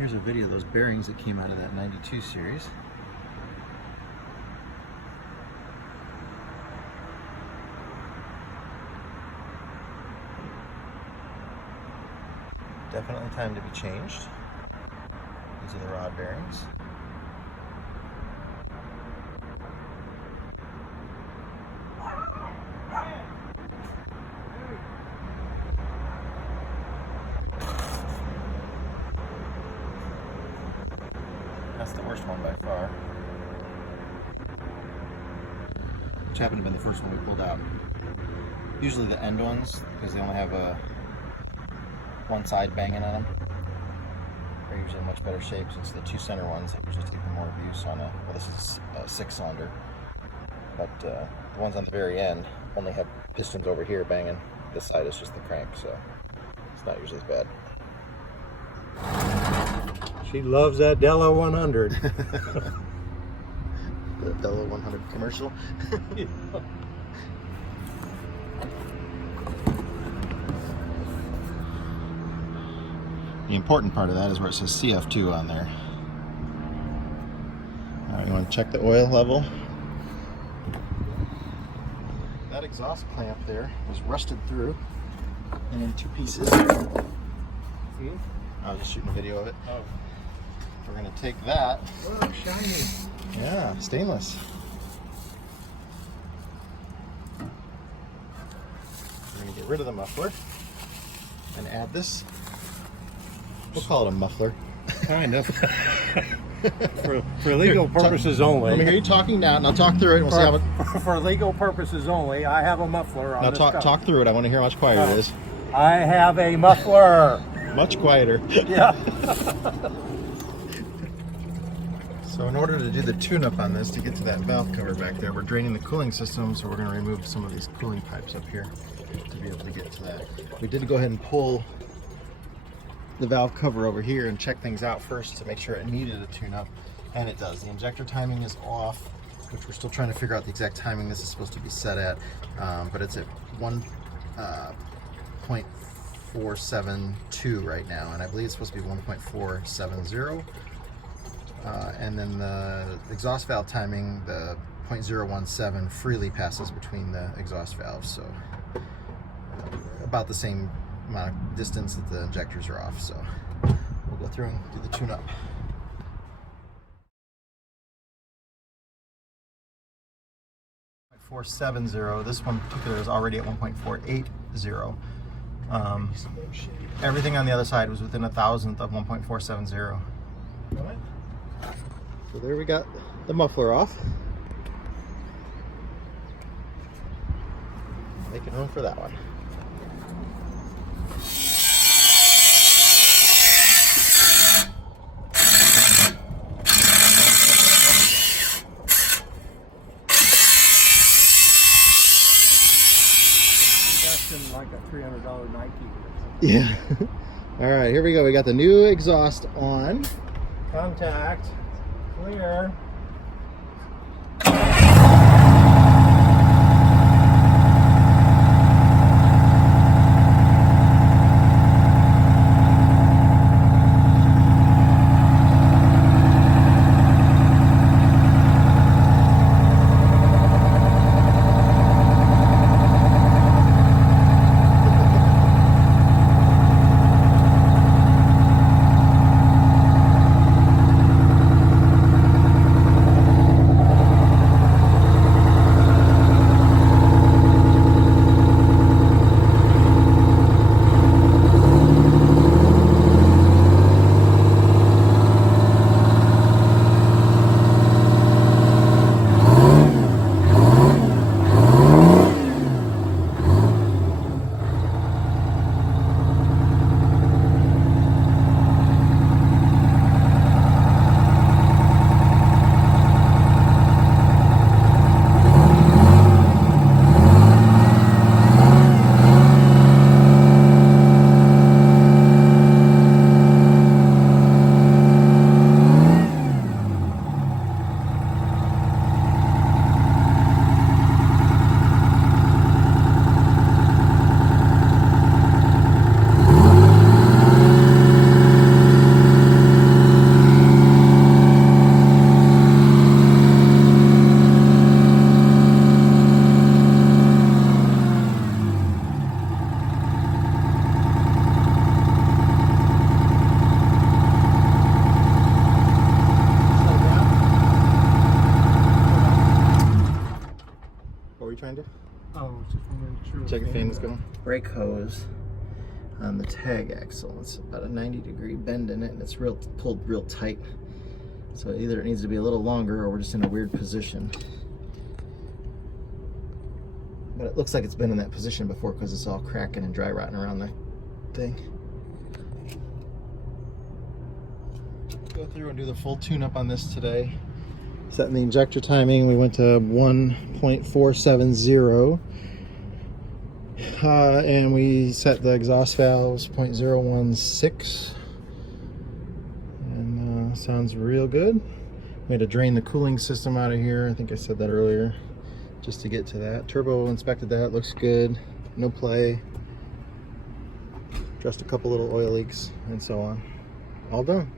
Here's a video of those bearings that came out of that 92 series. Definitely time to be changed. These are the rod bearings. That's the worst one by far. Which happened to be the first one we pulled out. Usually the end ones, because they only have one side banging on them, are usually in much better shape, since the two center ones usually take more abuse on well, this is a 6-cylinder. But the ones on the very end only have pistons over here banging. This side is just the crank, so it's not usually as bad. She loves that Della 100. The Della 100 commercial. The important part of that is where it says CF2 on there. Alright, you want to check the oil level? That exhaust clamp there is rusted through and in two pieces. See? I was just shooting a video of it. Oh. We're going to take that. Oh, shiny. Yeah, stainless. We're going to get rid of the muffler and add this. We'll call it a muffler. Kind of. for legal purposes only. Let me hear you talking now, and I'll talk through it and we'll see how it... For legal purposes only, I have a muffler on Now this talk through it. I want to hear how much quieter it is. I have a muffler. Much quieter. Yeah. So in order to do the tune-up on this, to get to that valve cover back there, we're draining the cooling system, so we're going to remove some of these cooling pipes up here to be able to get to that. We did go ahead and pull the valve cover over here and check things out first to make sure it needed a tune-up, and it does. The injector timing is off, which we're still trying to figure out the exact timing this is supposed to be set at, but it's at 1.472 right now, and I believe it's supposed to be 1.470. And then the exhaust valve timing, the 0.017 freely passes between the exhaust valves, so about the same amount of distance that the injectors are off. So we'll go through and do the tune-up. .470. This one in particular is already at 1.480. Everything on the other side was within 1,000th of 1.470. So there we got the muffler off. Making room for that one. Investing like a $300 Nike. Yeah. All right, here we go. We got the new exhaust on. Contact. Clear. Check the fan is going. Brake hose on the tag axle. It's about a 90-degree bend in it, and it's pulled real tight. So either it needs to be a little longer, or we're just in a weird position. But it looks like it's been in that position before because it's all cracking and dry rotting around the thing. Go through and do the full tune-up on this today. Setting the injector timing, we went to 1.470. And we set the exhaust valves 0.016. And sounds real good. We had to drain the cooling system out of here. I think I said that earlier. Just to get to that. Turbo inspected that, looks good. No play. Addressed a couple little oil leaks and so on. All done.